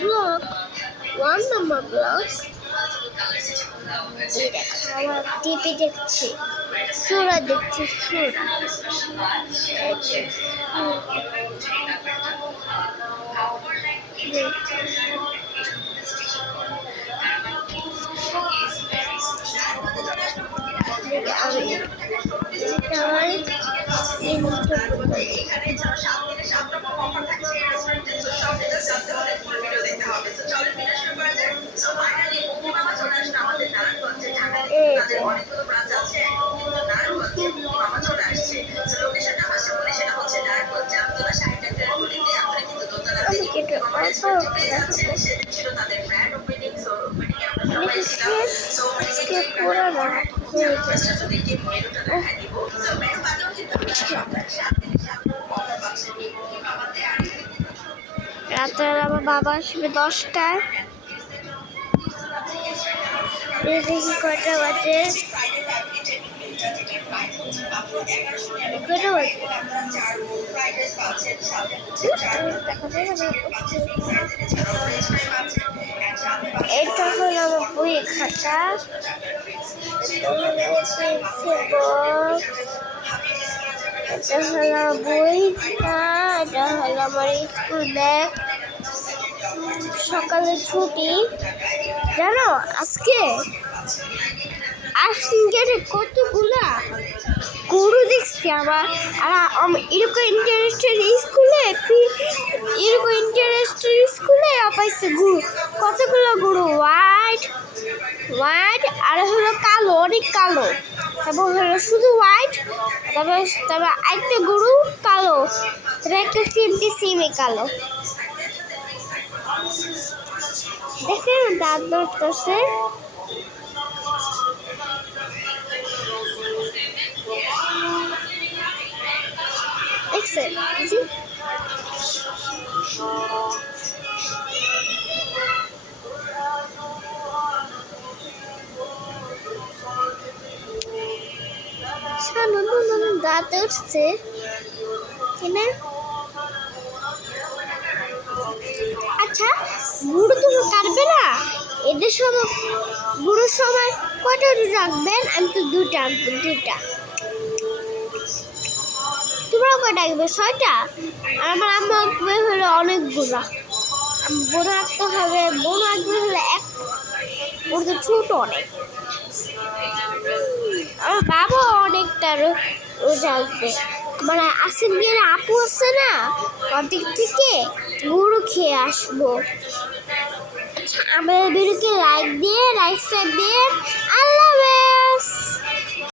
Blog 1 নম্বর blog. আমার TV দেখছি, সূরা দেখছি, সূরা রাতে আমার বাবা আসবে 10টায়। দেখি কয়টা বাজে, এটা হলো আমার বই খাতা, এটা হলো বই, এটা হলো আমার স্কুল ব্যাগ। সকালে ছুটি, জানো আজকে কতগুলা গরু দেখছি আবার। আর এরকম ইন্টারেস্টেড স্কুলে পাইছে গরু, কতগুলো গরু, হোয়াইট আর হলো কালো, অনেক কালো, তারপর হলো শুধু হোয়াইট, তারপর আরেকটা গরু কালো, তারপর একটা সিমে কালো। দেখেন দাঁত ধরতেছে। দেখছেন দাঁত উঠছে কিনা। আচ্ছা, বুড়ো তুমি কাটবে না? এদের সময় বুড়োর সময় কয়টা রাখবেন? আমি তো 2টা আঁকবো, 2টা। তোমরা কয়টা আঁকবে? 6টা। আর আমার আম্মু আঁকবে হলো অনেকগুলা। বোন আঁকতে হবে, বোন আঁকবে হলো এক, ওর তো ছোট অনেক। আমার বাবা অনেকটা রোজ আঁকবে। মানে আসেন গিয়ে আপু আছে না, অর্ধেক থেকে গরু খেয়ে আসবো। আমাদের ভিডিওকে লাইক দিয়ে